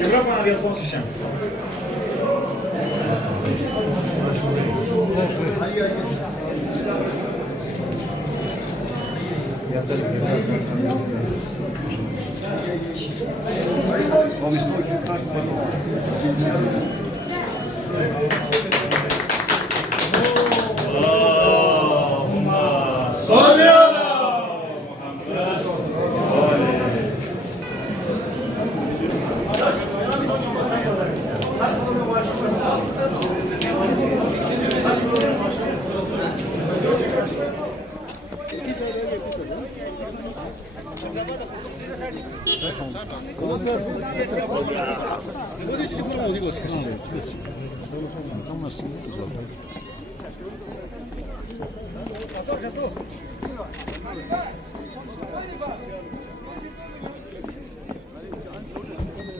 Quebrou para ali, só se chama.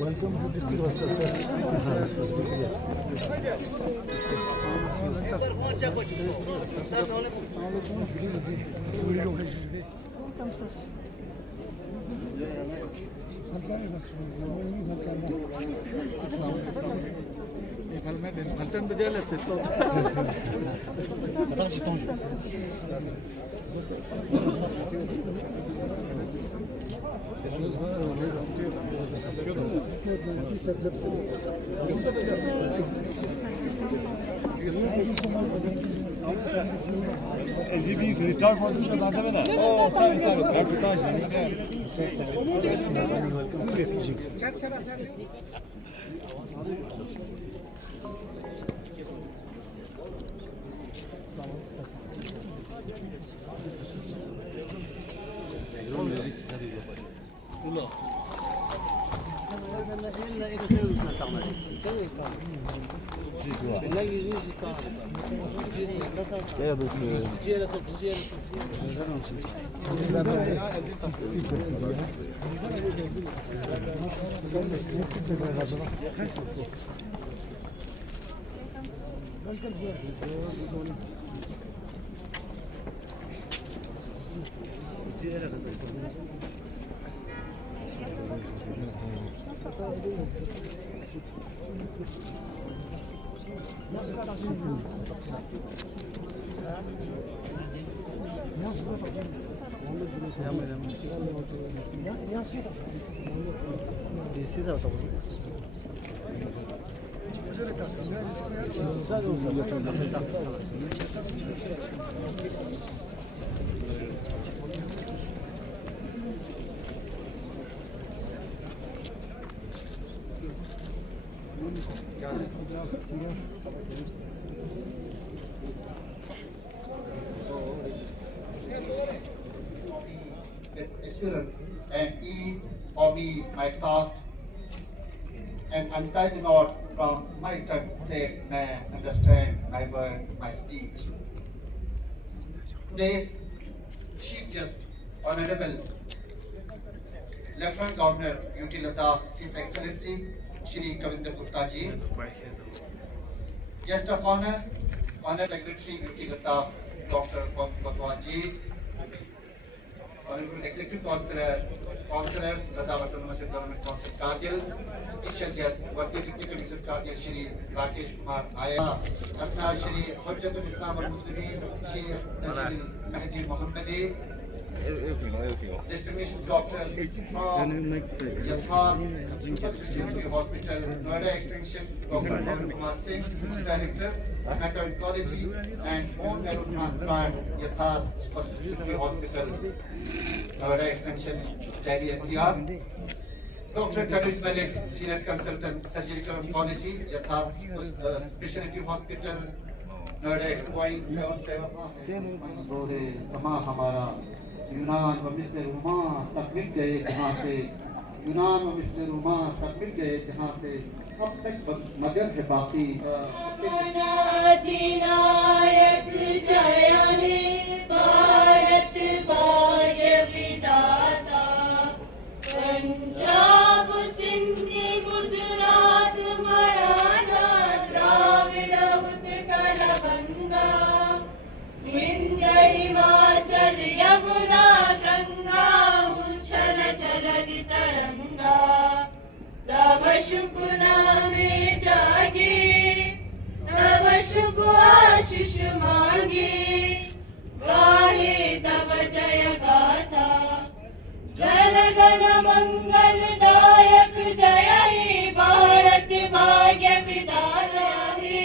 Welcome to district hospital. Assurance and ease for me my task, and untie the knot from my tongue that may understand my word, my speech. Today's Chief Guest, Honorable Lieutenant Governor UT Ladakh, His Excellency Shri Kavinder Gupta ji. Guest of Honor, Honorable Secretary UT Ladakh, Dr. Bhagwan ji. Honorable Executive Councillors, Ladakh Autonomous Government Council Kargil, Special Guest, Working Deputy Commissioner Kargil, Shri Rakesh Kumar Aya, Asna Shri Hujjatul Islam al Muslimin, Shri Nazir Mahdi Mohammadi, distinguished doctors from Yatharth Super Specialty Hospital, Noida Extension, Dr. Pawan Kumar Singh, Director, Hemato-Oncology and Bone Marrow Transplant, Yatharth Super Specialty Hospital, Noida Extension, Delhi NCR. Dr. Khalid Malik, Senior Consultant, Surgical Oncology, Yatharth Specialty Hospital, Noida Extension 77. यूनान व मिस्र रुमा सब मिल गए जहाँ से, यूनान व मिस्र रुमा सब मिल गए जहाँ से, अब तक मगर है बाकी। अधिनायक जय हे भारत भाग्य विधाता, पंजाब सिंध गुजरात मराठा द्राविड़ उत्कल बंगा, विंध्य हिमाचल यमुना गंगा, उच्छल जलधि तरंगा, तव शुभ नामे जागे, तब शुभ आशीष मांगे, गाहे तब जय गाथा, जन गण मंगलदायक जय हे भारत भाग्य विधाता हे,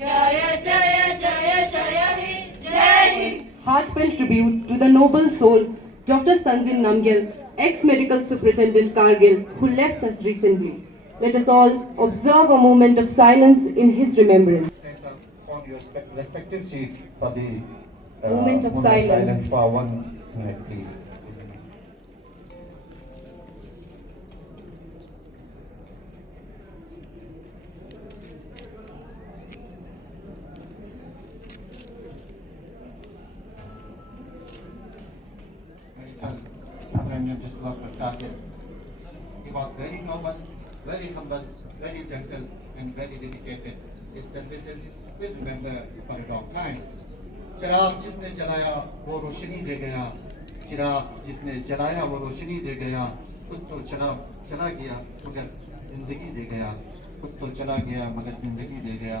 जय जय जय जय हे, जय Hind. Heartfelt tribute to the noble soul, Dr. Sanjay Namgyal, ex-medical superintendent Kargil, who left us recently. Let us all observe a moment of silence in his remembrance. Stand up on your respective seat for the Moment of silence. for 1 minute, please. Sometimes just lost a target. He was very noble, very humble, very gentle, and very dedicated. His services will remember for a long time. चिराग जिसने जलाया वो रोशनी दे गया, चिराग जिसने जलाया वो रोशनी दे गया, खुद तो चला गया मगर जिंदगी दे गया, खुद तो चला गया मगर जिंदगी दे गया.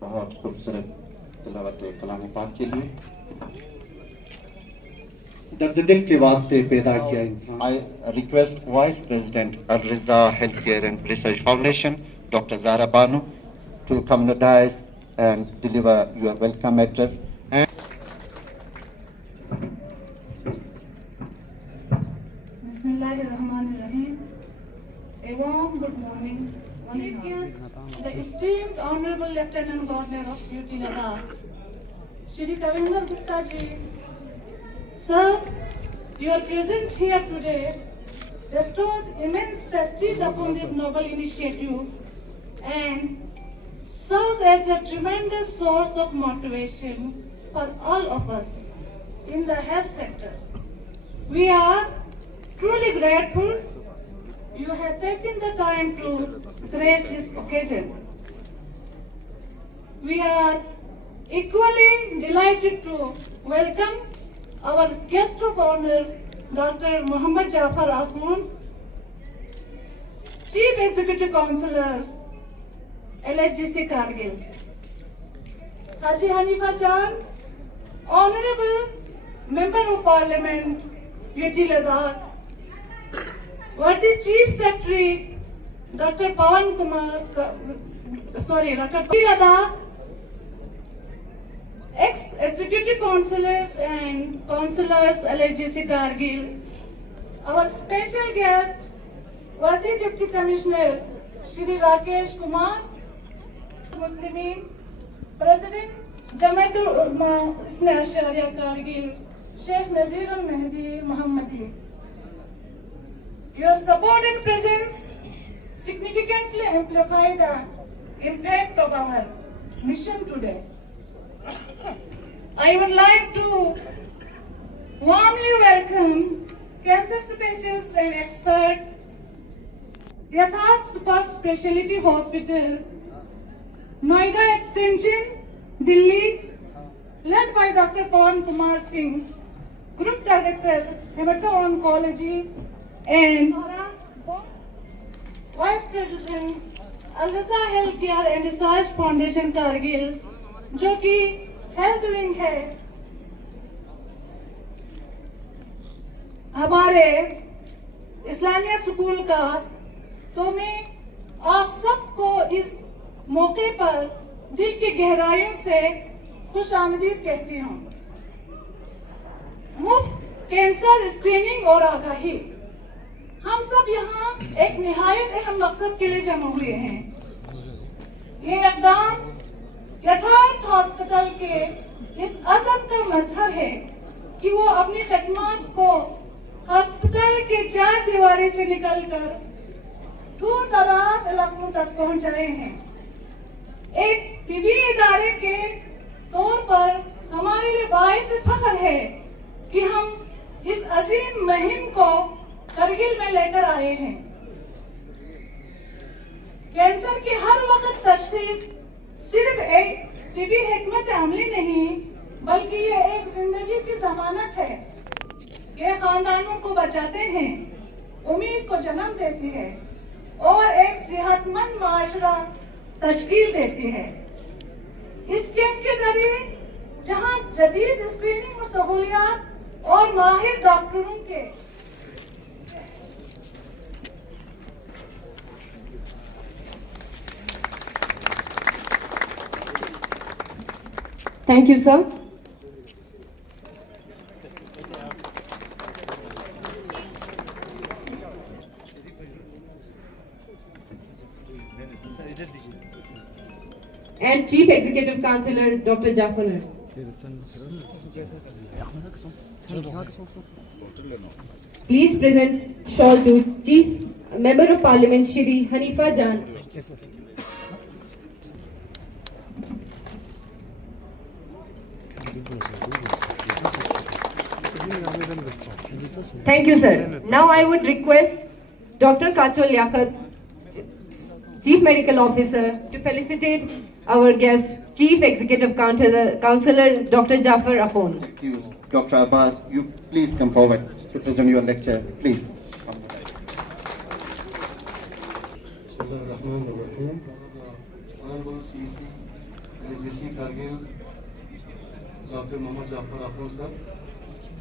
बहुत खूबसूरत तिलावत कलाम पाक के लिए दर्द दिल के वास्ते पैदा किया इंसान. I request Vice President Al-Riza Healthcare and Research Foundation, Dr. Zara Banu, to come to the dais and deliver your welcome address. And Bismillahirrahmanirrahim. A warm good morning. Chief guest, the esteemed Honorable Lieutenant Governor of UT Ladakh, Shri Kavinder Gupta ji. Sir, your presence here today bestows immense prestige upon this noble initiative and serves as a tremendous source of motivation for all of us in the health sector. We are truly grateful you have taken the time to grace this occasion. We are equally delighted to welcome our guest of honor, Dr. Muhammad Jafar Akhund, Chief Executive Councillor, LHDC Kargil, Haji Hanifa Jan, Honorable Member of Parliament, UT Ladakh, worthy Chief Secretary, Dr. Pawan Kumar, Dr. Ladakh, ex-executive councillors and councillors LHDC Kargil, our special guest, worthy Deputy Commissioner Shri Rakesh Kumar, Muslimin, President Jamaatul Ulama Isna Ashariya Kargil, Sheikh Nazir al-Mehdi Muhammadi. Your support and presence significantly amplify the impact of our mission today. I would like to warmly welcome cancer specialists and experts, Yatharth Super Speciality Hospital, Noida Extension, Delhi, led by Dr. Pawan Kumar Singh, Group Director, Hemato-Oncology, and Vice President, Al-Raza Healthcare and Research Foundation Kargil, जो कि health wing है हमारे Islamia school का। तो मैं आप सबको इस मौके पर दिल की गहराइयों से खुश आमदीद कहती हूँ। मुफ्त कैंसर स्क्रीनिंग और आगाही, हम सब यहाँ एक निहायत अहम मकसद के लिए जमा हुए हैं। ये इक़दाम यथार्थ हॉस्पिटल के इस अज़म का मजहर है कि वो अपनी खदमात को हॉस्पिटल के 4 दीवारी से निकलकर दूर दराज इलाकों तक पहुंचाए हैं। एक तिबी इदारे के तौर पर हमारे लिए बाइस फख्र है कि हम इस अजीम मुहिम को करगिल में लेकर आए हैं। कैंसर की हर वक्त तशखीस सिर्फ एक तिबी हिकमत अमली नहीं, बल्कि ये एक जिंदगी की जमानत है। ये खानदानों को बचाते हैं, उम्मीद को जन्म देती है और एक सेहतमंद माशरा तश्कील देती है। इस कैंप के जरिए जहां जदीद स्क्रीनिंग और सहूलियात और माहिर डॉक्टरों के Thank you, sir. And Chief Executive Councillor Dr. Jafar. Please present shawl to Chief Member of Parliament Shri Hanifa Jan. Thank you, sir. Now I would request Dr. Kachol Liaquat, Chief Medical Officer, to felicitate our guest, Chief Executive Councillor Dr. Jafar Afon. Dr. Abbas, you please come forward to present your lecture, please. Honorable CC, LGC Kargil, Dr. Mohammad Jafar Afon sir,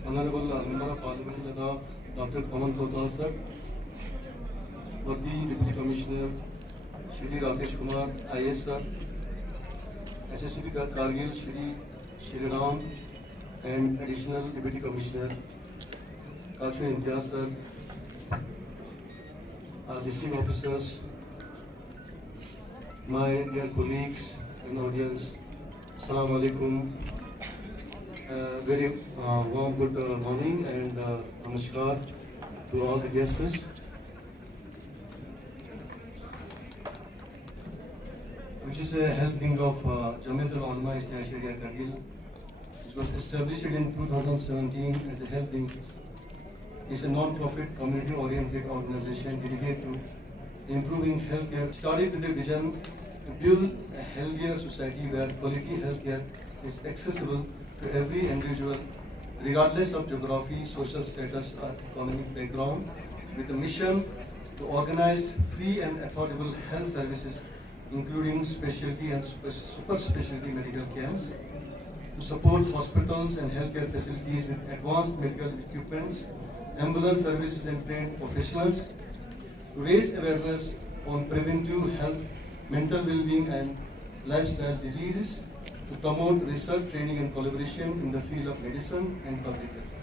Honorable Member of Parliament Ladakh, Dr. Pawan Kotan sir, Worthy Deputy Commissioner, Shri Rakesh Kumar, IAS sir, SSCP Kargil, Shri Ram, and Additional Deputy Commissioner, Kachu Imtiaz sir, district officers, my dear colleagues and audience, Assalamu alaikum. Very warm good morning and namaskar to all the guests. Which is a health wing of Jamiatul Ulama Islamiyya Sharia Kargil. It was established in 2017 as a health wing. It's a non-profit, community-oriented organization dedicated to improving healthcare. Started with the vision to build a healthier society where quality healthcare is accessible to every individual, regardless of geography, social status, or economic background, with a mission to organize free and affordable health services, including specialty and super specialty medical camps, to support hospitals and healthcare facilities with advanced medical equipments, ambulance services and trained professionals, to raise awareness on preventive health, mental well-being and lifestyle diseases, to promote research, training and collaboration in the field of medicine and public health.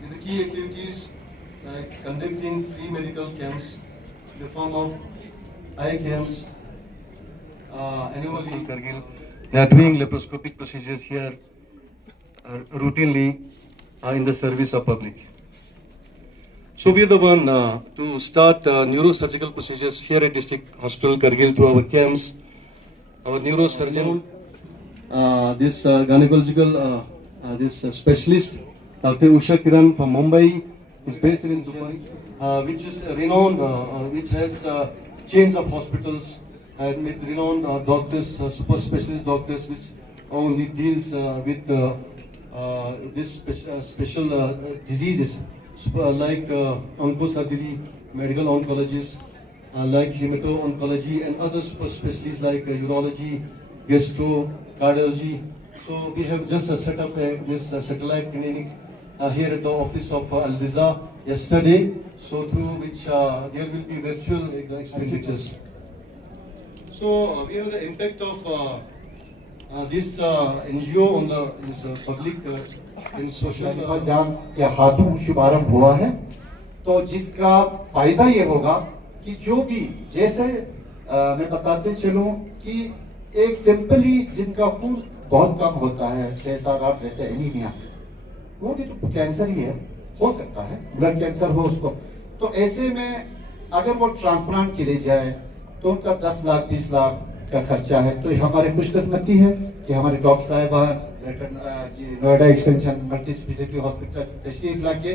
With the key activities like conducting free medical camps in the form of eye camps, annually in Kargil. They are doing laparoscopic procedures here routinely in the service of public. So we are the one to start neurosurgical procedures here at District Hospital Kargil through our camps. Our neurosurgeon, this gynecological specialist, Dr. Usha Kiran from Mumbai, is based in Dubai, which is renowned, which has chains of hospitals and with renowned doctors, super specialist doctors, which only deals with this special diseases like oncosurgery, medical oncologists, like hemato-oncology and other specialties like urology, gastro, cardiology. So we have just set up this satellite clinic here at the office of Al-Riza yesterday, so through which there will be virtual expenditures. So we have the impact of this NGO on the public in social. जान के हाथों शुभारंभ हुआ है, तो जिसका फायदा ये होगा कि जो भी जैसे मैं बताते चलूं कि एक सिंपली जिनका खून बहुत कम होता है, 6-7-8 रहते हैं एनीमिया, वो भी तो कैंसर ही है, हो सकता है ब्लड कैंसर हो उसको, तो ऐसे में अगर वो ट्रांसप्लांट के लिए जाए तो उनका 10 लाख 20 लाख का खर्चा है। तो हमारी खुशकिस्मती है कि हमारे डॉक्टर साहिबान Noida extension multi speciality hospital से तशरीफ लाके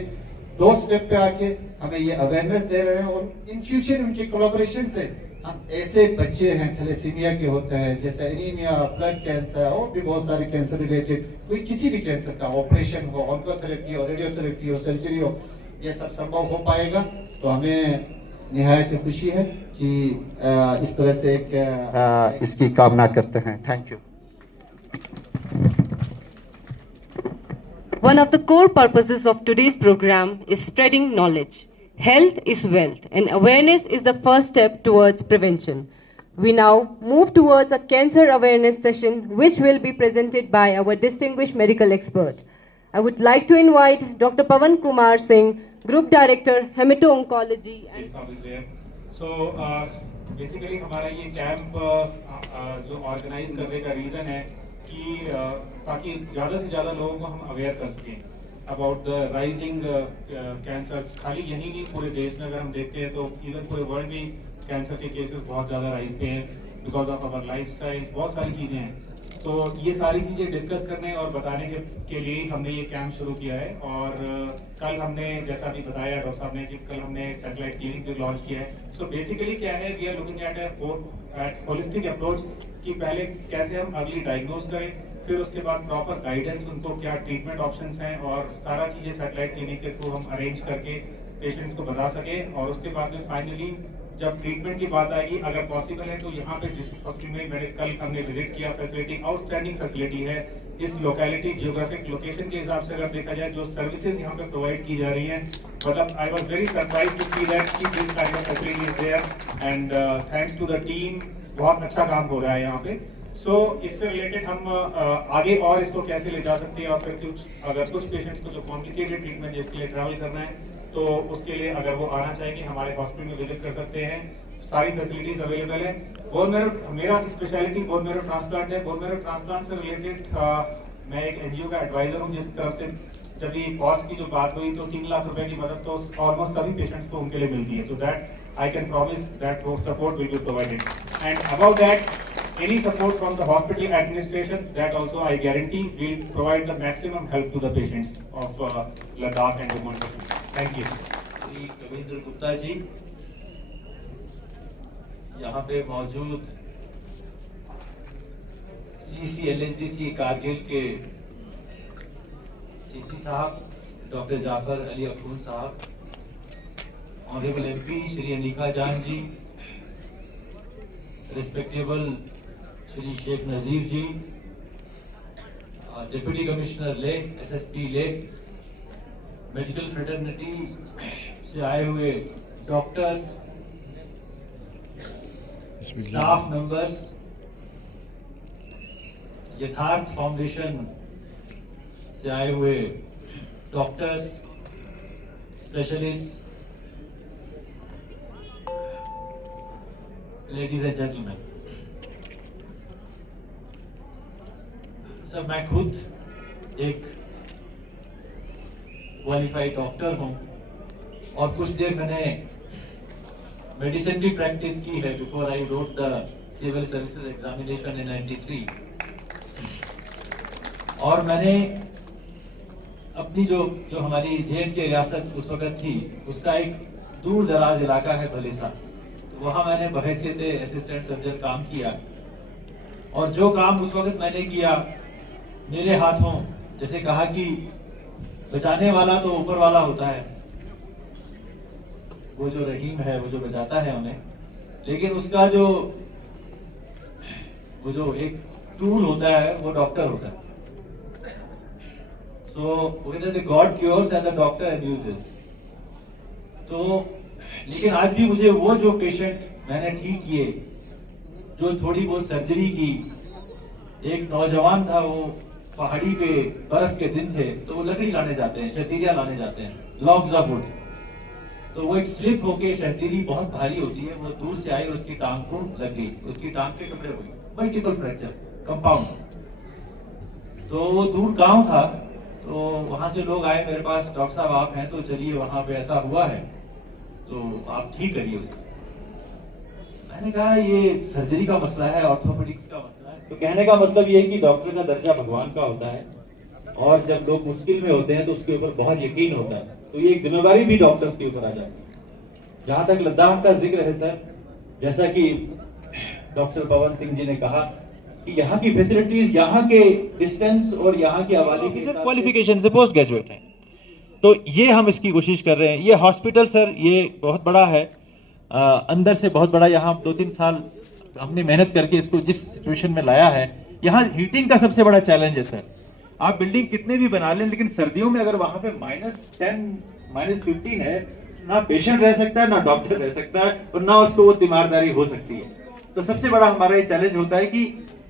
2 स्टेप पे आके हमें ये अवेयरनेस दे रहे हैं, और इन फ्यूचर उनके कोलैबोरेशन से हम ऐसे बच्चे हैं थैलेसीमिया के होते हैं, जैसे एनीमिया, ब्लड कैंसर और भी बहुत सारे कैंसर रिलेटेड, कोई किसी भी कैंसर का ऑपरेशन हो, ऑन्कोथेरेपी हो, रेडियोथेरेपी हो, सर्जरी हो, ये सब संभव हो पाएगा। तो हमें निहायत खुशी है कि इस तरह से एक इसकी कामना करते हैं। Thank you. One of the core purposes of today's program is spreading knowledge. Health is wealth, and awareness is the first step towards prevention. We now move towards a cancer awareness session, which will be presented by our distinguished medical expert. I would like to invite Dr. Pawan Kumar Singh, Group Director, Hemato-Oncology. So, basically हमारा ये camp जो organise करने का reason है कि ताकि ज़्यादा से ज़्यादा लोगों को हम अवेयर कर सकें अबाउट द राइजिंग कैंसर्स। खाली यही नहीं, पूरे देश में अगर हम देखते हैं तो इवन पूरे वर्ल्ड में कैंसर के केसेस बहुत ज़्यादा राइज पे हैं बिकॉज ऑफ अवर लाइफस्टाइल, बहुत सारी चीज़ें हैं। तो ये सारी चीज़ें डिस्कस करने और बताने के लिए हमने ये कैंप शुरू किया है। और कल हमने, जैसा अभी बताया डॉक्टर साहब ने, कि कल हमने सैटेलाइट क्लिनिक भी लॉन्च किया है। सो बेसिकली क्या है, we are looking at holistic approach कि पहले कैसे हम अर्ली डायग्नोज करें, फिर उसके बाद प्रॉपर गाइडेंस, उनको क्या ट्रीटमेंट ऑप्शंस हैं, और सारा चीज़ें सैटेलाइट क्लिनिक के थ्रू हम अरेंज करके पेशेंट्स को बता सकें। और उसके बाद में फाइनली जब ट्रीटमेंट की बात आएगी, अगर पॉसिबल है तो यहाँ पे डिस्ट्रिक्ट हॉस्पिटल में मैंने कल हमने विजिट किया, फैसिलिटी आउटस्टैंडिंग फैसिलिटी है। इस लोकेलिटी जियोग्राफिक लोकेशन के हिसाब से अगर देखा जाए, जो सर्विसेज यहाँ पे प्रोवाइड की जा रही हैं, मतलब I was very surprised to see that कि this kind of facility is there, and thanks to the team, बहुत अच्छा काम हो रहा है यहाँ पे। सो इससे रिलेटेड हम आगे और इसको कैसे ले जा सकते हैं, और फिर अगर कुछ पेशेंट्स को जो कॉम्प्लिकेटेड ट्रीटमेंट जिसके लिए ट्रैवल करना है, तो उसके लिए अगर वो आना चाहेंगे हमारे हॉस्पिटल में विजिट कर सकते हैं। सारी फैसिलिटीज अवेलेबल है। बोन मैरो, मेरा स्पेशलिटी बोन मैरो ट्रांसप्लांट है। बोन मैरो ट्रांसप्लांट से रिलेटेड मैं एक एनजीओ का एडवाइजर हूँ, जिस तरफ से जब ये कॉस्ट की जो बात हुई तो 3 लाख रुपए की मदद तो ऑलमोस्ट सभी पेशेंट्स को उनके लिए मिलती है। तो that I can promise that वो support will be provided, and about that any support from the hospital administration, that also I guarantee will provide the maximum help to the patients of Ladakh and Jammu. Thank you. Shri Kavindra Gupta ji यहाँ पे मौजूद CCLHDC Kargil के CC साहब, doctor Jafar Ali अखून साहब, honourable MP Shri Anika जान जी, respectable Shri Sheikh नजीर जी, deputy commissioner ले, SSP ले, medical fraternity से आए हुए डॉक्टर्स, स्टाफ मेंबर्स, यथार्थ फाउंडेशन से आए हुए doctors, specialist, ladies and gentleman, sir मैं खुद एक क्वालिफाइड डॉक्टर हूं और कुछ देर मैंने मेडिसिन भी प्रैक्टिस की है before I wrote the civil services examination in 93। और मैंने अपनी जो हमारी JNK रियासत उस वक्त थी, उसका एक दूर दराज इलाका है भलेसा, तो वहाँ मैंने बहैसियत असिस्टेंट सर्जन काम किया। और जो काम उस वक्त मैंने किया, मेरे हाथों जैसे कहा कि बचाने वाला तो ऊपर वाला होता है, वो जो रहीम है वो जो बचाता है उन्हें, लेकिन उसका जो एक टूल होता है वो डॉक्टर होता है। So whether the God cures and the doctor abuses. तो लेकिन आज भी मुझे वो जो पेशेंट मैंने ठीक किए, जो थोड़ी बहुत सर्जरी की, एक नौजवान था, वो पहाड़ी पे बर्फ के दिन थे, तो वो लकड़ी लाने जाते हैं, शतीरिया लाने जाते हैं, लॉग्स ऑफ वुड। तो वो एक स्लिप होके, शतीरी बहुत भारी होती है, वो दूर से आई और उसकी टांग को लग गई, उसकी टांग के टुकड़े हुए, मल्टीपल फ्रैक्चर कंपाउंड। तो वो दूर गांव था, तो वहां से लोग आए मेरे पास, डॉक्टर साहब आप हैं तो चलिए वहां पे ऐसा हुआ है तो आप ठीक करिए उसको। मैंने कहा ये सर्जरी का मसला है, ऑर्थोपेडिक्स का मसला है। तो कहने का मतलब ये है कि डॉक्टर का दर्जा भगवान का होता है, और जब लोग मुश्किल में होते हैं तो उसके ऊपर बहुत यकीन होता है, तो ये एक जिम्मेदारी भी डॉक्टर्स के ऊपर आ जाती है। जहां तक लद्दाख का जिक्र है सर, जैसा कि डॉक्टर पवन सिंह जी ने कहा कि यहाँ की फैसिलिटीज, यहाँ के डिस्टेंस और यहाँ की आबादी के क्वालिफिकेशन से पोस्ट ग्रेजुएट हैं, तो ये हम इसकी कोशिश कर रहे हैं। ये हॉस्पिटल सर ये बहुत बड़ा है, अंदर से बहुत बड़ा, यहाँ 2-3 साल हमने मेहनत करके इसको जिस सिचुएशन में लाया है। यहाँ हीटिंग का सबसे बड़ा चैलेंज है सर, आप बिल्डिंग कितने भी बना लें, लेकिन सर्दियों में अगर वहां पे -10 -15 है, ना पेशेंट रह सकता है, ना डॉक्टर रह सकता है, और ना उसको वो तीमारदारी हो सकती है। तो सबसे बड़ा हमारा ये चैलेंज होता है कि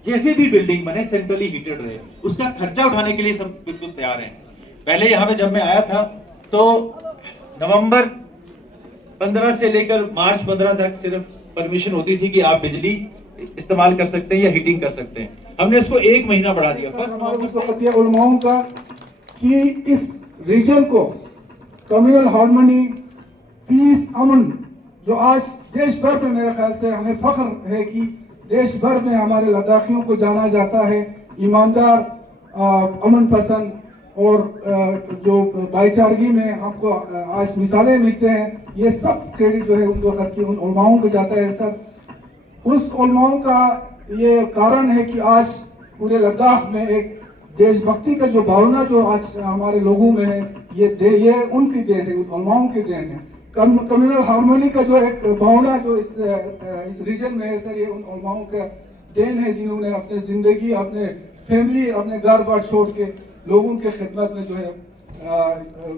जैसे भी बिल्डिंग बने सेंट्रली हीटेड रहे, उसका खर्चा उठाने के लिए सब बिल्कुल तैयार हैं। पहले यहाँ पे जब मैं आया था तो नवंबर 15 से लेकर मार्च 15 तक सिर्फ परमिशन होती थी कि आप बिजली इस्तेमाल कर सकते हैं या हीटिंग कर सकते हैं। हमने इसको 1 महीना बढ़ा दिया। फर्स्ट उलमाओं का कि इस रीजन को कम्युनल हार्मनी, पीस, अमन, जो आज देश भर में मेरे ख्याल से हमें फख्र है कि देश भर में हमारे लद्दाखियों को जाना जाता है ईमानदार, अमन पसंद, और जो भाईचारगी में हमको आज मिसालें मिलते हैं, ये सब क्रेडिट जो है उन वक्त की उन उलमाओं को जाता है सर। उस उलमाओं का ये कारण है कि आज पूरे लद्दाख में एक देशभक्ति का जो भावना जो आज हमारे लोगों में है, ये उनकी देन है, उन उलमाओं की देन है। कम्युनल हार्मनी का जो एक भावना जो इस रीजन में है सर, ये उन उलमाओं का देन है, जिन्होंने अपनी जिंदगी, अपने फैमिली, अपने घर बार छोड़ के लोगों के खिदमत में जो है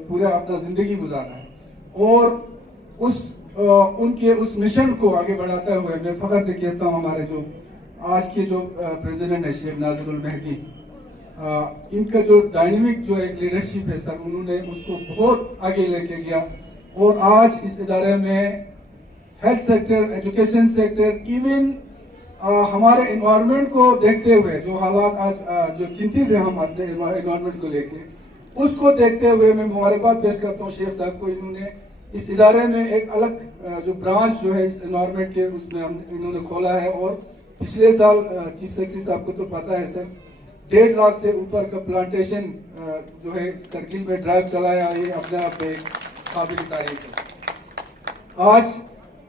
पूरा अपना जिंदगी गुजारा है। और उनके उस मिशन को आगे बढ़ाते हुए मैं फख्र से कहता हूँ, हमारे जो आज के जो प्रेसिडेंट है शेख नाज़िरुल मेहदी, इनका जो डायनेमिक जो एक लीडरशिप है सर, उन्होंने उसको बहुत आगे लेके गया। और आज इस इदारे में health sector, education sector, even हमारे एनवायरनमेंट को देखते हुए जो हालात आज जो चिंतित है हम अपने एनवायरनमेंट को लेके, उसको देखते हुए मैं मुबारकबाद पेश करता हूँ शेख साहब को। इन्होंने इस इदारे में एक अलग जो ब्रांच जो है इस एनवायरनमेंट के, उसमें इन्होंने खोला है। और पिछले साल चीफ सेक्रेटरी साहब को तो पता है सर, 1.5 लाख से ऊपर का प्लांटेशन जो है करगिल में ड्राइव चलाया, ये अपने आप में काबिल तारीफ है। आज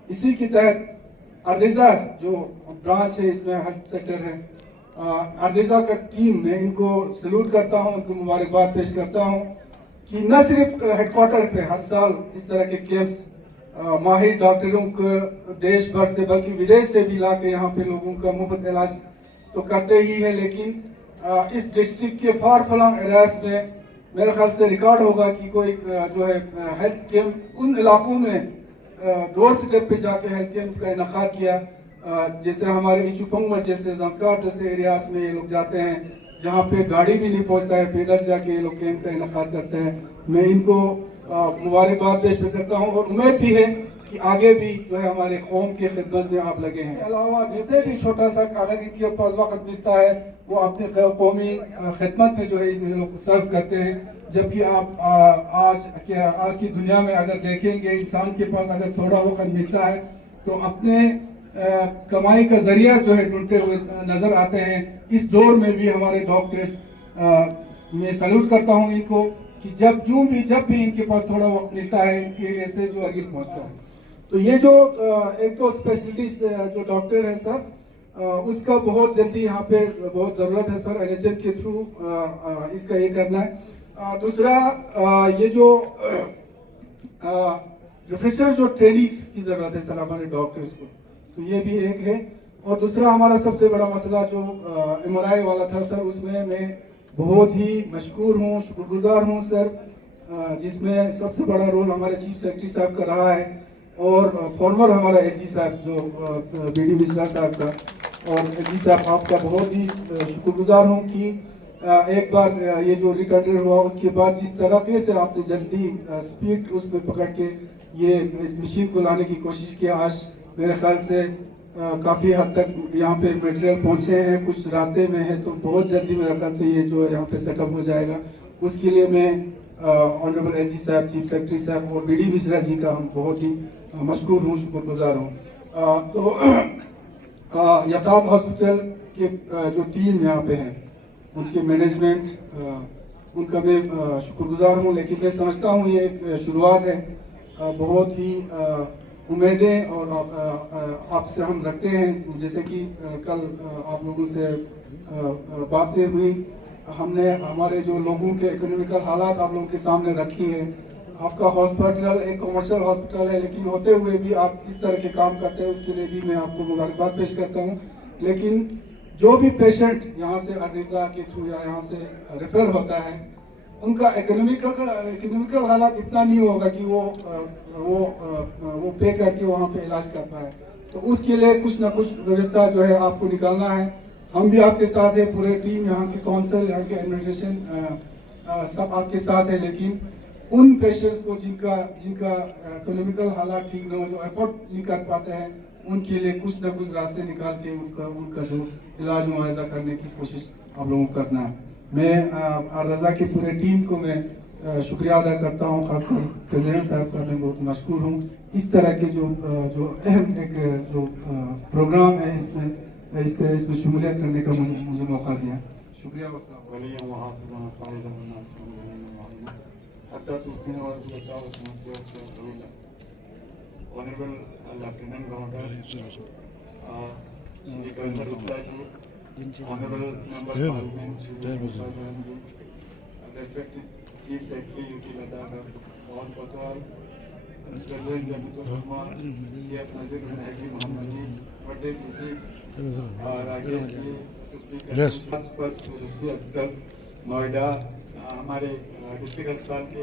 इसी के तहत अर्दिजा जो ब्रांच है, इसमें हेल्थ सेक्टर है, अर्दिजा का टीम में इनको सैल्यूट करता हूँ, उनको मुबारकबाद पेश करता हूँ कि न सिर्फ हेडक्वार्टर पे हर साल इस तरह के कैंप्स माहिर डॉक्टरों को देश भर से बल्कि विदेश से भी ला के यहाँ पे लोगों का मुफ्त इलाज तो करते ही है, लेकिन इस डिस्ट्रिक्ट के फार फलंग एरियाज में मेरे ख्याल से रिकॉर्ड होगा कि कोई जो है हेल्थ कैंप उन इलाकों में डोर स्टेप पे जाके हेल्थ कैंप का इनकाद किया। जैसे हमारे इचुपंगमर जैसे जंस्कार जैसे एरियाज में ये लोग जाते हैं, जहाँ पे गाड़ी भी नहीं पहुँचता है, पैदल जाके ये लोग कैंप का इनकाद करते हैं। मैं इनको मुबारकबाद पेश करता हूँ और उम्मीद भी है कि आगे भी जो है हमारे कौम की खिदमत में आप लगे हैं। अलावा जितने भी छोटा सा अगर इनके पास वक्त मिलता है वो अपने कौमी खिदमत में जो है इन लोग सर्व करते हैं। जबकि आप आज की दुनिया में अगर देखेंगे, इंसान के पास अगर थोड़ा वक्त मिलता है तो अपने कमाई का जरिया जो है ढूंढते हुए नजर आते हैं। इस दौर में भी हमारे डॉक्टर्स मैं सैल्यूट करता हूं इनको कि जब भी इनके पास थोड़ा वक्त मिलता है कि ऐसे जो आगे पहुंचता है। तो ये जो एक तो स्पेशलिस्ट जो डॉक्टर है सर, उसका बहुत जल्दी यहाँ पे बहुत ज़रूरत है सर, NHM के थ्रू इसका ये करना है। दूसरा ये जो रिफ्रेशर जो ट्रेनिंग्स की ज़रूरत है सर हमारे डॉक्टर्स को, तो ये भी एक है। और दूसरा हमारा सबसे बड़ा मसला जो MRI वाला था सर, उसमें मैं बहुत ही मशकूर हूँ, शुक्रगुजार हूँ सर, जिसमें सबसे बड़ा रोल हमारे चीफ सेक्रेटरी साहब का रहा है और फॉर्मर हमारा AG साहब जो BD मिश्रा साहब का। और AG साहब आपका बहुत ही शुक्रगुजार हूँ कि एक बार ये जो रिकॉर्डेड हुआ उसके बाद जिस तरीके से आपने जल्दी स्पीड उसमें पकड़ के ये इस मशीन को लाने की कोशिश की। आज मेरे ख्याल से काफ़ी हद तक यहाँ पे मटेरियल पहुँचे हैं, कुछ रास्ते में है, तो बहुत जल्दी मेरे ख्याल से ये जो यहाँ पे सेटअप हो जाएगा। उसके लिए मैं ऑनरेबल AG साहब, चीफ सेक्रेटरी साहब और BD मिश्रा जी का हम बहुत ही मशकूर हूँ, शुक्रगुजार हूँ। तो यकाब हॉस्पिटल के जो टीम यहाँ पे हैं, उनके मैनेजमेंट, उनका मैं शुक्रगुजार हूँ। लेकिन मैं समझता हूँ ये एक शुरुआत है, बहुत ही उम्मीदें और आपसे हम रखते हैं। जैसे कि कल आप लोगों से बातें हुई, हमने हमारे जो लोगों के इकोनॉमिकल हालात आप लोगों के सामने रखी है। आपका हॉस्पिटल एक कमर्शियल हॉस्पिटल है, लेकिन होते हुए भी आप इस तरह के काम करते हैं, उसके लिए भी मैं आपको मुबारकबाद पेश करता हूँ। लेकिन जो भी पेशेंट यहाँ से अर्निजा के थ्रू या यहाँ से रेफर होता है, उनका इकोनॉमिकल हालात इतना नहीं होगा कि वो पे करके वहाँ पे इलाज कर पाए। तो उसके लिए कुछ ना कुछ व्यवस्था जो है आपको निकालना है। हम भी आपके साथ है, पूरे टीम, यहाँ की काउंसिल, यहाँ की एडमिनिस्ट्रेशन सब आपके साथ है। लेकिन उन पेशेंट्स को जिनका इकोनॉमिकल हालात ठीक न हो, जो एफोर्ड नहीं कर पाते हैं, उनके लिए कुछ ना कुछ रास्ते निकाल के उनका जो इलाज मुआवजा करने की कोशिश आप लोगों को करना है। मैं रजा की पूरे टीम को मैं शुक्रिया अदा करता हूँ, खासकर प्रेसिडेंट साहब का मैं बहुत मशकूर हूँ। इस तरह के जो अहम एक जो प्रोग्राम है इसमें शमूलियत करने का मुझे मौका दिया। शुक्रिया। Honorable Lieutenant Governor, Shri Kavinder Gupta ji, Honorable Member of Parliament, respected Chief Secretary UT Ladakh, Mohan Kotwal, President Jamitul Rahman, CF Nazir Hussain Muhammad ji, Bade DC, Rajesh ji, Speaker, First Hospital, Noida, हमारे district अस्पताल के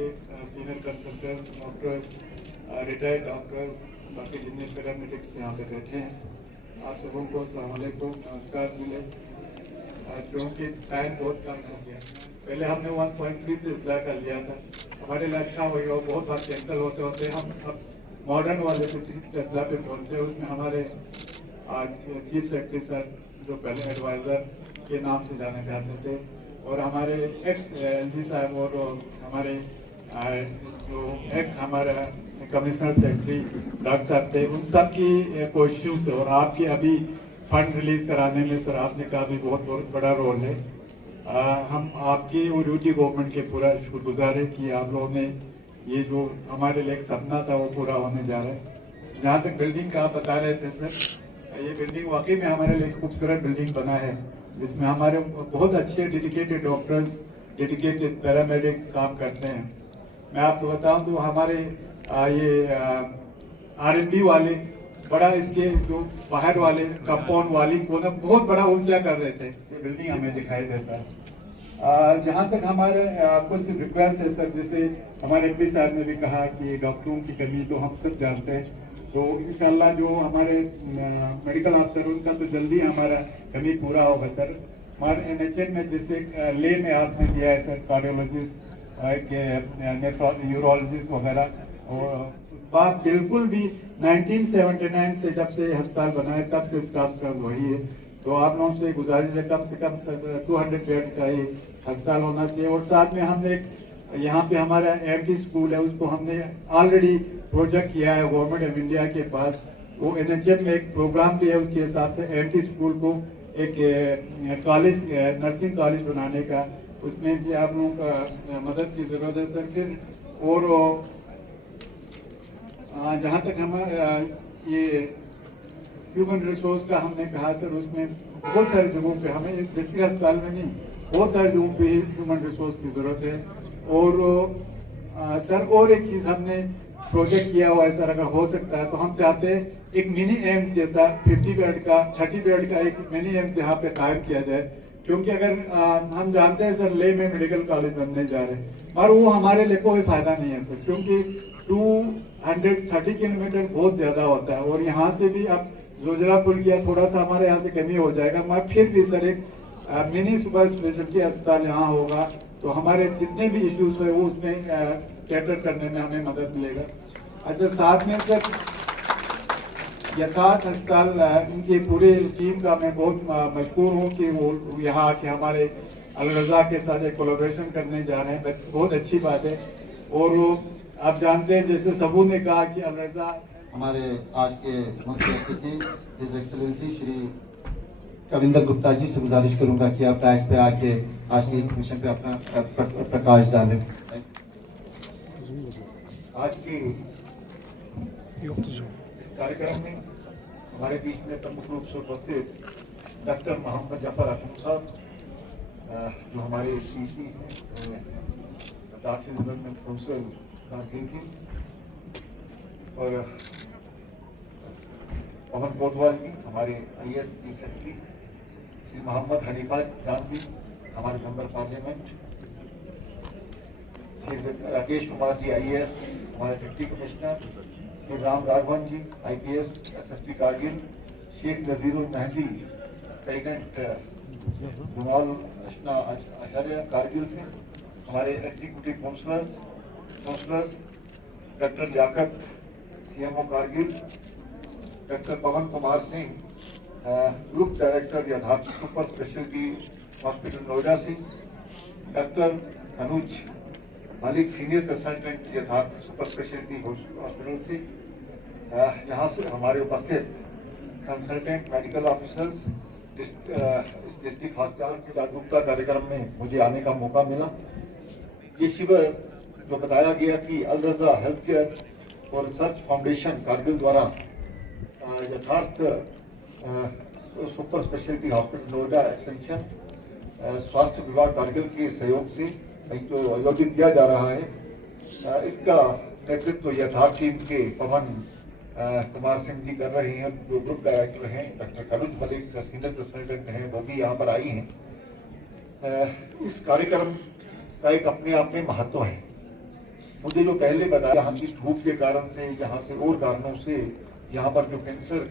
senior consultants, doctors, retired doctors, बाकी जितने paramedics यहाँ पे बैठे हैं, आप सबों को अस्सलाम वालेकुम, नमस्कार मिले। क्योंकि टाइम बहुत कम हो गया, पहले हमने 1.3 टेस्ला कर लिया था, हमारे लिए अच्छा हो गया। बहुत बार कैंसिल होते होते हम अब मॉडर्न वाले पे 3 टेस्ला पे पहुँचे। उसमें हमारे चीफ सेक्रेटरी सर जो पहले एडवाइज़र के नाम से जाने जाते थे, और हमारे एक्स LG साहब और हमारे जो एक्स हमारा कमिश्नर सेक्रेटरी डॉक्टर साहब थे, उन सब की कोशिशों से और आपके अभी फंड रिलीज कराने में सर आपने का भी बहुत बड़ा रोल है। हम आपकी और UT गवर्नमेंट के पूरा शुक्रगुजार है कि आप लोगों ने ये जो हमारे लिए एक सपना था वो पूरा होने जा रहा है। जहाँ तक बिल्डिंग का आप बता रहे थे सर, ये बिल्डिंग वाकई में हमारे लिए खूबसूरत बिल्डिंग बना है, जिसमें हमारे बहुत अच्छे डेडिकेटेड डॉक्टर्स, डेडिकेटेड पैरामेडिक्स काम करते हैं। मैं आपको बताऊं तो हमारे ये R&D वाले बड़ा इसके जो बाहर वाले कंपाउंड वाली को ना बहुत बड़ा ऊंचा कर रहे थे, ये बिल्डिंग हमें दिखाई देता है। जहाँ तक हमारे कुछ रिक्वेस्ट है सर, जैसे हमारे MP साहब ने भी कहा कि डॉक्टरों की कमी तो हम सब जानते हैं, तो इंशाल्लाह जो हमारे मेडिकल अफसर उनका तो जल्दी हमारा कमी पूरा होगा सर। हमारे NHM में जैसे ले में आपने दिया है सर, कार्डियोलॉजिस्ट, यूरोलॉजिस्ट वगैरह, और बात बिल्कुल भी 1979 से जब से अस्पताल बना है तब से स्टाफ स्ट्रगल वही है। तो आप लोगों से गुजारिश है कम से कम 200 बेड का ये अस्पताल होना चाहिए। और साथ में हमने यहाँ पे हमारा MD स्कूल है, उसको हमने ऑलरेडी प्रोजेक्ट किया है गवर्नमेंट ऑफ इंडिया के पास, वो NHM में एक प्रोग्राम भी है, उसके हिसाब से MD स्कूल को एक कॉलेज, नर्सिंग कॉलेज बनाने का, उसमें भी आप लोगों का मदद की जरूरत है सर। फिर और जहाँ तक हमारा ये ह्यूमन रिसोर्स का हमने कहा सर, उसमें बहुत सारी जगहों पे हमें इस डिस्ट्रिक्ट अस्पताल में नहीं, बहुत सारे जगहों पे ह्यूमन रिसोर्स की जरूरत है। और सर और एक चीज हमने प्रोजेक्ट किया हुआ है सर, अगर हो सकता है तो हम चाहते हैं एक मिनी एम्स जैसा 50 बेड का 30 बेड का एक मिनी एम्स यहाँ पे कायम किया जाए, क्योंकि अगर हम जानते हैं सर ले में मेडिकल कॉलेज बनने जा रहे हैं और वो हमारे लिए कोई फायदा नहीं है सर, क्योंकि 230 किलोमीटर बहुत ज्यादा होता है और यहाँ से भी अब जोजरा पुल किया थोड़ा सा हमारे यहाँ से कमी हो जाएगा, मगर फिर भी सर एक मिनी सुपर स्पेशलिटी अस्पताल यहाँ होगा तो हमारे जितने भी इश्यूज है वो उसमें कैटर करने में हमें मदद मिलेगा। अच्छा, साथ में सर यथार्थ अस्पताल इनकी पूरी टीम का मैं बहुत मशहूर हूँ कि वो यहाँ के हमारे अल रजा के साथ एक कोलैबोरेशन करने जा रहे हैं, बहुत अच्छी बात है। और आप जानते हैं जैसे सबू ने कहा कि अल रजा हमारे आज के मुख्य अतिथि हिज एक्सेलेंसी श्री कविंदर गुप्ता जी से गुजारिश करूंगा कि आप डायस पे आके आज की इस मिशन पे अपना प्रकाश डालें। आज की इस कार्यक्रम में हमारे बीच में प्रमुख रूप से उपस्थित डॉक्टर मोहम्मद जफर अहमद साहब, जो हमारे सीसी दाखिल डेवलपमेंट काउंसिल कारगिल की, और पवन कोतवाल जी हमारे IAS chief secretary, Shri Mohammad Hanifa Jan ji हमारे member parliament, Shri Rakesh Kumar ji IAS हमारे deputy commissioner, Shri Ram Raghavan ji IPS SSP Kargil, Sheikh Nazirul Mahdi president रुमाल अशना आचार्य कारगिल से, हमारे executive councillors doctor Liyaqat CMO Kargil, doctor Pawan Kumar Singh group director Yatharth super speciality hospital Noida से, doctor Anuj Malik senior consultant Yatharth super speciality hospital से, यहाँ से हमारे उपस्थित कंसल्टेंट मेडिकल ऑफिसर्स इस डिस्ट्रिक्ट हॉस्पिटल के जागरूकता कार्यक्रम में मुझे आने का मौका मिला। ये शिविर जो बताया गया कि अल रजा हेल्थ केयर और रिसर्च फाउंडेशन कारगिल द्वारा यथार्थ super speciality hospital Noida extension स्वास्थ्य विभाग कारगिल के सहयोग से जो आयोजित किया जा रहा है, इसका नेतृत्व यथार्थ टीम के पवन कुमार सिंह जी कर रहे हैं, जो ग्रुप डायरेक्टर हैं। Doctor Kanuj Malik senior consultant हैं, वो भी यहाँ पर आई हैं। इस कार्यक्रम का एक अपने आप में महत्व है। मुझे जो पहले बताया, यहाँ की धूप के कारण से, यहाँ से और कारणों से यहाँ पर जो कैंसर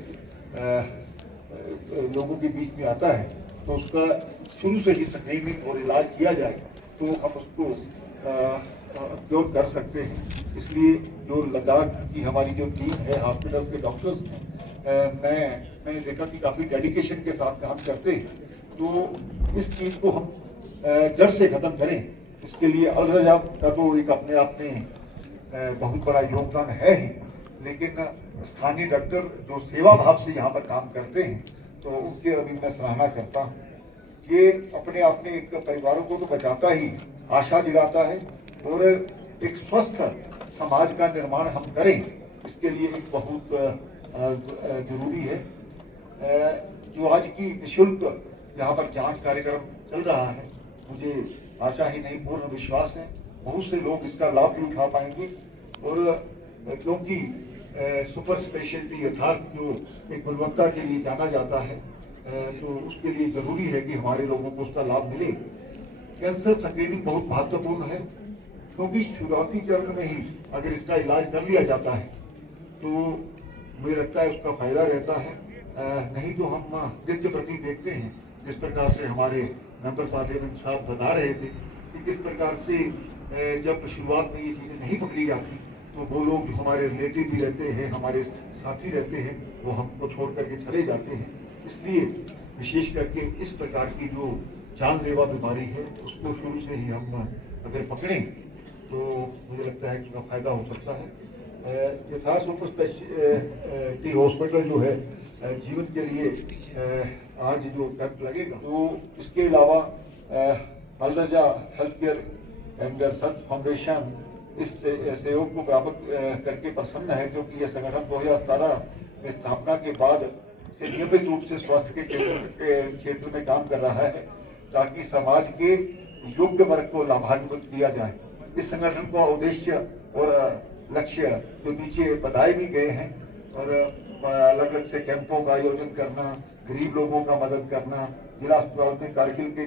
लोगों के बीच में आता है, तो उसका शुरू से ही स्क्रीनिंग और इलाज किया जाएगा तो हम उसको क्योर कर सकते हैं। इसलिए जो लद्दाख की हमारी जो टीम है, हॉस्पिटल के डॉक्टर्स हैं, मैंने देखा कि काफ़ी डेडिकेशन के साथ काम करते हैं। तो इस चीज़ को हम जड़ से ख़त्म करें, इसके लिए अल रजा का तो एक अपने आप में बहुत बड़ा योगदान है ही, लेकिन स्थानीय डॉक्टर जो सेवा भाव से यहाँ पर काम करते हैं, तो उनके अभी मैं सराहना करता हूँ। ये अपने आप में एक परिवारों को तो बचाता ही, आशा दिलाता है, और एक स्वस्थ समाज का निर्माण हम करें, इसके लिए एक बहुत जरूरी है। जो आज की निःशुल्क यहाँ पर जांच कार्यक्रम चल रहा है, मुझे आशा ही नहीं पूर्ण विश्वास है बहुत से लोग इसका लाभ भी उठा पाएंगे। और क्योंकि सुपर स्पेशलिटी यथार्थ जो एक गुणवत्ता के लिए जाना जाता है, तो उसके लिए जरूरी है कि हमारे लोगों को उसका लाभ मिले। कैंसर स्क्रीनिंग बहुत महत्वपूर्ण है, क्योंकि शुरुआती चरण में ही अगर इसका इलाज कर लिया जाता है तो मुझे लगता है उसका फायदा रहता है। नहीं तो हम नित्य प्रति देखते हैं जिस प्रकार से हमारे मेंबर पार्लियामेंट साहब बता रहे थे कि किस प्रकार से जब शुरुआत में ये चीज़ें नहीं पकड़ी जाती तो वो लोग जो हमारे रिलेटिव भी रहते हैं, हमारे साथी रहते हैं, वो हमको छोड़ करके चले जाते हैं। इसलिए विशेष करके इस प्रकार की जो जानलेवा बीमारी है, उसको शुरू से ही हम अगर पकड़ें तो मुझे लगता है कि उसका फायदा हो सकता है। यथार्थ सुपर स्पेशलिटी हॉस्पिटल जो है जीवन के लिए आज जो कैंप लगेगा, तो इसके अलावा Al Raza health care and research foundation इस सहयोग को प्राप्त करके प्रसन्न है, क्योंकि यह संगठन 2017 में स्थापना के बाद से नियमित रूप से स्वास्थ्य के क्षेत्र में काम कर रहा है ताकि समाज के योग्य वर्ग को लाभान्वित किया जाए। इस संगठन का उद्देश्य और लक्ष्य जो नीचे बताए भी गए हैं और अलग अलग से कैंपों का आयोजन करना, गरीब लोगों का मदद करना, जिला अस्पताल में कारगिल के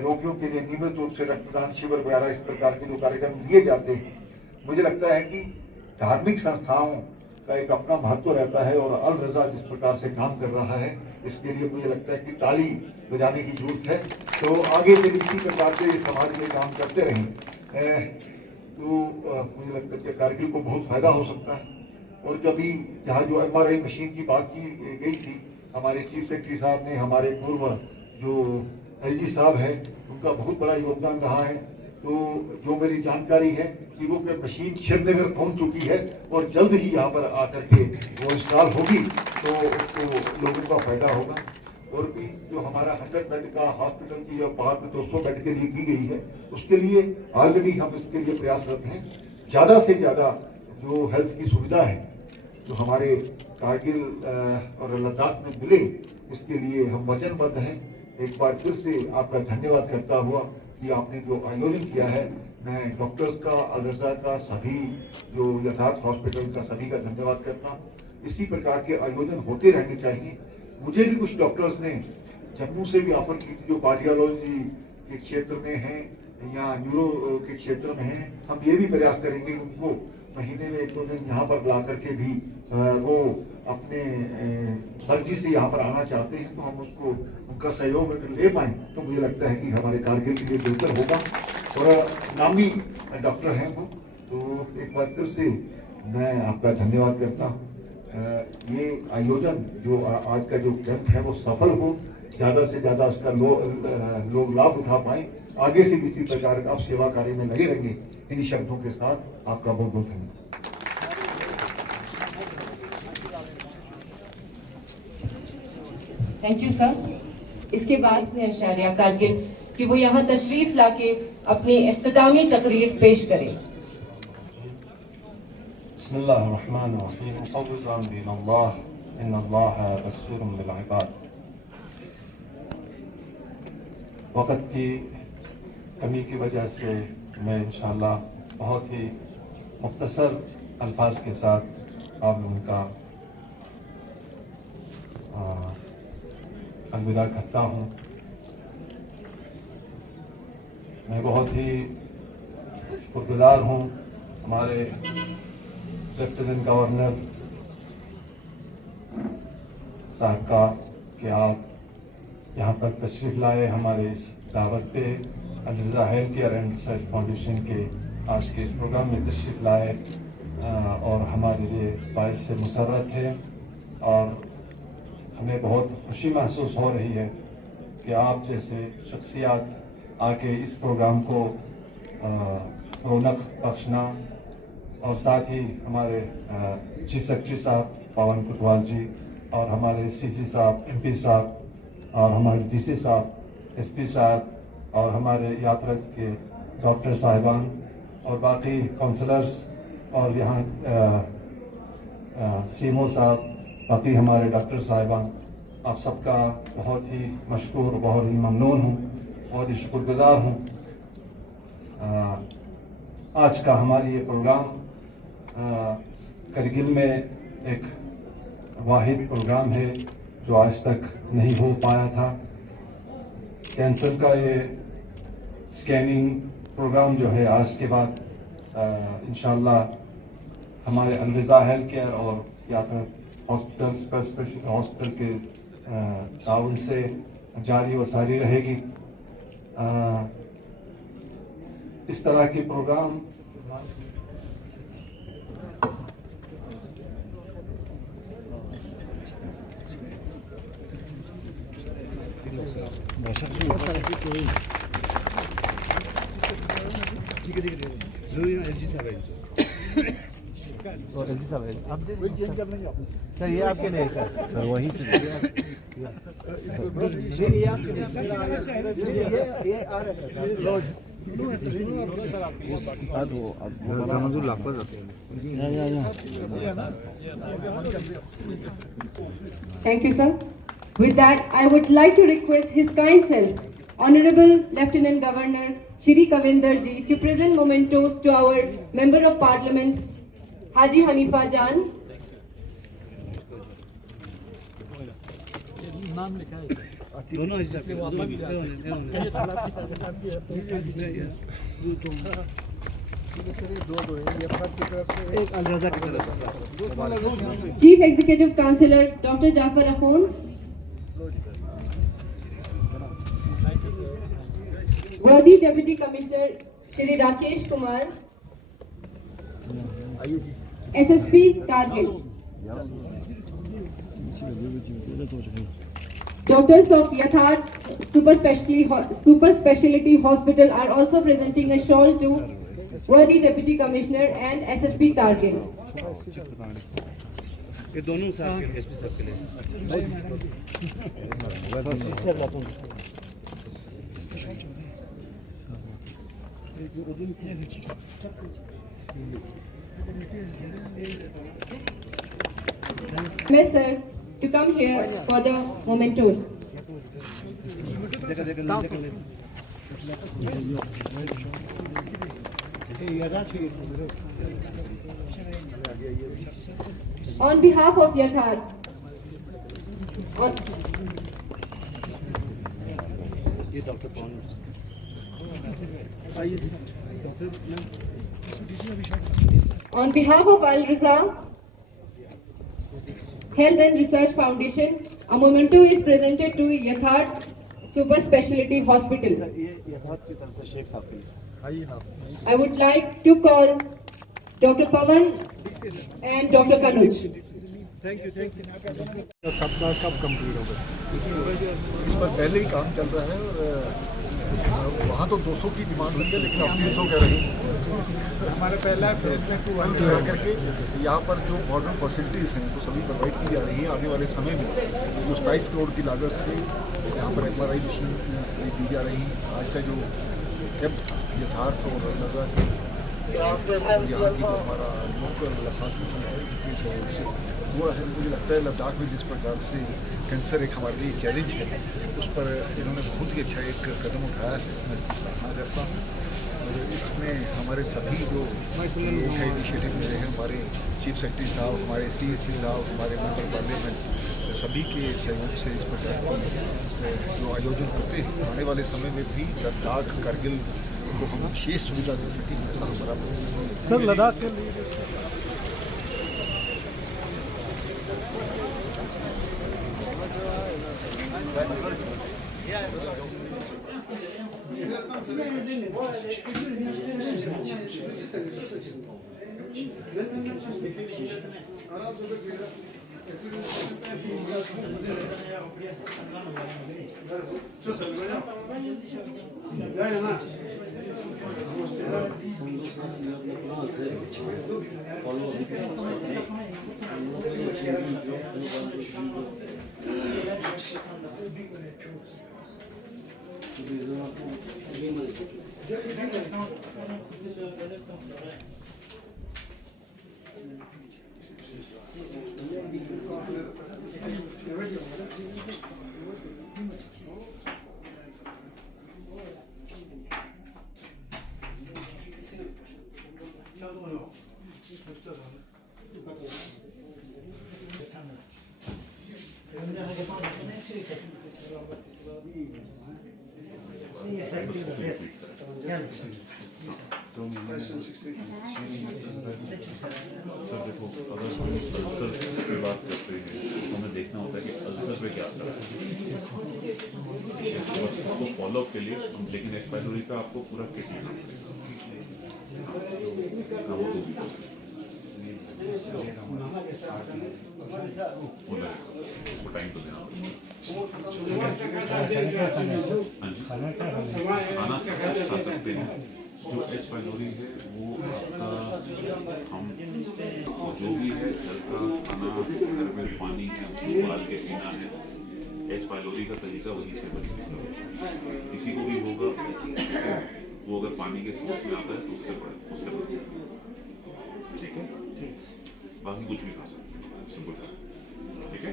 रोगियों के लिए नियमित रूप से रक्तदान शिविर वगैरह इस प्रकार के जो कार्यक्रम लिए जाते हैं, मुझे लगता है कि धार्मिक संस्थाओं का एक अपना महत्व रहता है और अल रजा जिस प्रकार से काम कर रहा है इसके लिए मुझे लगता है कि ताली बजाने की जरूरत है। तो आगे से इसी प्रकार से समाज में काम करते रहें तो मुझे लगता है कि कारगिल को बहुत फायदा हो सकता है। और जब यहाँ जो MRI मशीन की बात की गई थी, हमारे चीफ सेक्रेटरी साहब ने, हमारे पूर्व जो LG साहब है, उनका बहुत बड़ा योगदान रहा है। तो जो मेरी जानकारी है कि वो मशीन श्रीनगर पहुंच चुकी है और जल्द ही यहाँ पर आकर के वो इंस्टॉल होगी तो उसको लोगों का फायदा होगा। और भी जो हमारा 100 बेड का हॉस्पिटल की जो बात 200 बेड के लिए की गई है उसके लिए ऑलरेडी हम इसके लिए प्रयासरत हैं। ज़्यादा से ज़्यादा जो हेल्थ की सुविधा है जो हमारे कारगिल और लद्दाख में मिले इसके लिए हम वचनबद्ध हैं। एक बार फिर से आपका धन्यवाद करता हुआ कि आपने जो आयोजन किया है, मैं डॉक्टर्स का, अल रजा का, सभी जो यथार्थ हॉस्पिटल का सभी का धन्यवाद करता हूँ। इसी प्रकार के आयोजन होते रहने चाहिए। मुझे भी कुछ डॉक्टर्स ने जम्मू से भी ऑफर की थी जो कार्डियोलॉजी के क्षेत्र में हैं या न्यूरो के क्षेत्र में हैं। हम ये भी प्रयास करेंगे उनको महीने में 1-2 दिन यहाँ पर ला करके भी वो अपने मर्जी से यहाँ पर आना चाहते हैं तो हम उसको उनका सहयोग अगर ले पाएँ तो मुझे लगता है कि हमारे कारगिल के लिए बेहतर होगा। और नामी डॉक्टर हैं वो, तो एक बार फिर से मैं आपका धन्यवाद करता हूँ। ये आयोजन जो आज का जो कैंप है वो सफल हो, ज़्यादा से ज़्यादा उसका लोग लाभ उठा पाएँ। आगे से भी इसी प्रकार का आप सेवा कार्य में लगे रहेंगे। इन्हीं शब्दों के साथ आपका बहुत बहुत धन्यवाद। Thank you sir. इसके बाद ने शहरिया कारगिल कि वो यहाँ तशरीफ लाके अपनी इख्तितामी तकरीर पेश करें। बिस्मिल्लाहिर्रहमानिर्रहीम। वक़्त की कमी की वजह से मैं इंशाअल्लाह बहुत ही मुख्तसर अल्फाज के साथ आप लोगों का अलविदा करता हूँ। मैं बहुत ही शुक्रगुजार हूँ हमारे लेफ्टिनेंट गवर्नर साहब का कि आप यहाँ पर तशरीफ़ लाए, हमारे इस दावत पे Al Raza health care and research foundation के आज के इस प्रोग्राम में तशरीफ़ लाए और हमारे लिए बाइस से मुसर्रत है और हमें बहुत खुशी महसूस हो रही है कि आप जैसे शख्सियात आके इस प्रोग्राम को रौनक बख्शना और साथ ही हमारे चीफ सेक्रेटरी साहब पवन कुटवाल जी और हमारे CC साहब, MP साहब और हमारे DC साहब, SP साहब और हमारे यात्रा के डॉक्टर साहिबान और बाकी काउंसलर्स और यहाँ CMO साहब, बाकी हमारे डॉक्टर साहिबान, आप सबका बहुत ही मशकूर, बहुत ही ममनून हूँ, बहुत ही शुक्रगुजार हूँ। आज का हमारी ये प्रोग्राम कारगिल में एक वाहिद प्रोग्राम है जो आज तक नहीं हो पाया था। कैंसर का ये स्कैनिंग प्रोग्राम जो है आज के बाद इंशाअल्लाह हमारे अल रजा हेल्थ केयर और यात्रा हॉस्पिटल के ताउन से जारी व सारी रहेगी। इस तरह के प्रोग्राम सर ये आपके लिए सर वहीं से ये आपके लिए ये आ रहा है सर। मंजूर लागपास Thank you, sir. With that, I would like to request His kind self, Honorable Lieutenant Governor Shri Kavinder Ji, to present mementos to our Member of Parliament, Haji Hanifa Jan. नाम लिखा है दोनों एक अलरजा की तरफ Chief Executive Councillor Dr. Jafar Akhund, worthy Deputy Commissioner Shri Rakesh Kumar, SSP Kargil, Doctors of Yatharth Super Speciality Hospital are also presenting a shawl to worthy Deputy Commissioner and SSP Kargil. ये दोनों साहब के SP साहब के लिए Yes, sir, to come here for the mementos. On behalf of Yatharth, on behalf of Al Raza Health and Research Foundation, a memento is presented to Yatharth Super Speciality Hospital. I would like to call Dr. Pawan and Dr. Kanuj. Thank you सपना कब complete होगा? इस पर पहले ही काम चल रहा है और वहाँ तो 200 की डिमांड हुई है, लेकिन अब 300 कह रही है। हमारे पहला फैसले को करके यहाँ पर जो मॉडर्न फैसिलिटीज़ हैं वो सभी प्रोवाइड की जा रही है। आने वाले समय में जो 27 करोड़ की लागत से यहाँ पर MRI मशीन दी जा रही है। आज का जो कैंप यथार्थ और नजर यहाँ की जो हमारा लोकल हॉस्पिटल है वो है, मुझे लगता है लद्दाख में जिस प्रकार से कैंसर एक हमारे लिए चैलेंज है, उस पर इन्होंने बहुत ही अच्छा एक कदम उठाया है। मैं इसकी सराहना करता हूँ और इसमें हमारे सभी जो लोग हैं इनिशिएटिव में रहे हैं, हमारे चीफ सेक्रेटरी साहब, हमारे CSC साहब, हमारे मेंबर पार्लियामेंट, सभी के सहयोग से इस प्रकार जो आयोजन होते हैं आने वाले समय में भी लद्दाख कारगिल को हम विशेष सुविधा दे सकें, ऐसा हमारा सर लद्दाख के लिए सर देखो, अगर हम अल्सर की बात करते हैं तो हमें देखना होता है कि अल्सर पे क्या असर है। बस उसको फॉलोअप के लिए हम, लेकिन एच पाइलोरी का आपको पूरा केस लेना उसको टाइम तो देना खाना सब कुछ खा सकते हैं। जो एच पाइलोरी है वो आपका हम जो भी है घर का खाना, घर में पानी है उसको उबाल के पीना है। एच पाइलोरी का तरीका वहीं से बनेगा। किसी को भी होगा वो अगर पानी के सोर्स में आता है तो उससे बढ़े, ठीक है। बाकी कुछ भी खा सकते हैं, सिंपल, ठीक है।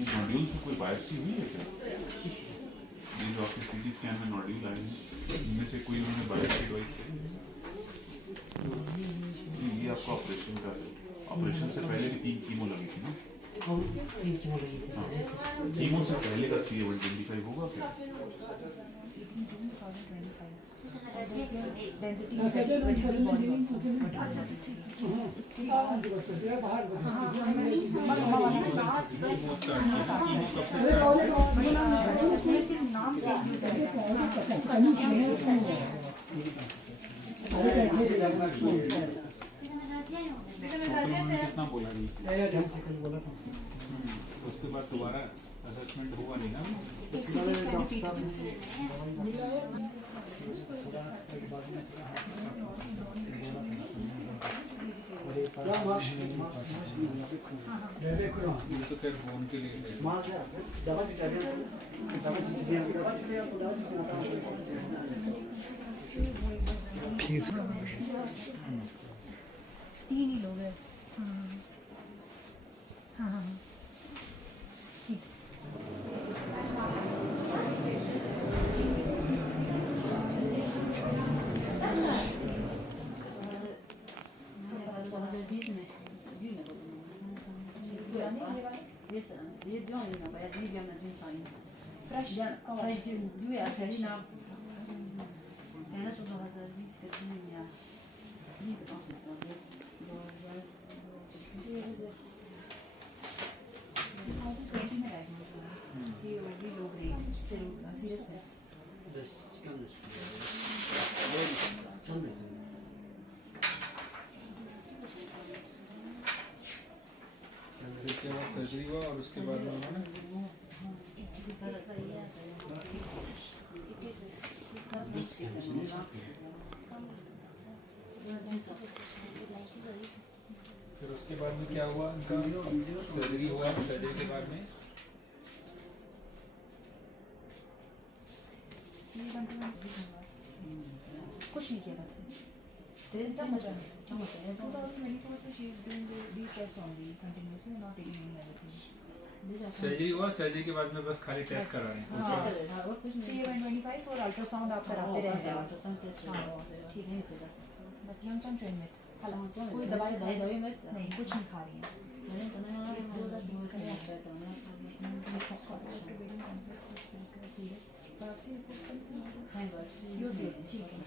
नोड्यूल से कोई बायोप्सी हुई है क्या? ये जो आपके सीटी स्कैन में नोड्यूल आए हैं, इनमें से कोई उन्होंने बायोप्सी एडवाइस की? ये आपका ऑपरेशन का है। ऑपरेशन से पहले भी 3 कीमो लगी थी ना? कीमो से पहले का CA-125 होगा क्या? कितना बोला नहीं? उसके बाद दोबारा असेसमेंट हुआ नहीं ना? तो खैर फोन के लिए फीस 3 ही लोग हैं। हाँ ठीक। सर्जरी हुआ और उसके बाद में उन्होंने फिर उसके बाद में क्या हुआ उनका? सर्जरी हुआ, सर्जरी के बाद में कुछ नहीं किया बस। 2024 से she is doing these tests only continuously, not taking any medication. Surgery हुआ, सर्जरी के बाद में बस खाली टेस्ट करा रहे हैं। CA-125 और अल्ट्रासाउंड आप कराते रहते हैं। ठीक है, बस यंगचंग ट्रेन में कोई दवाई नहीं, कुछ नहीं खा रही है। ठीक है।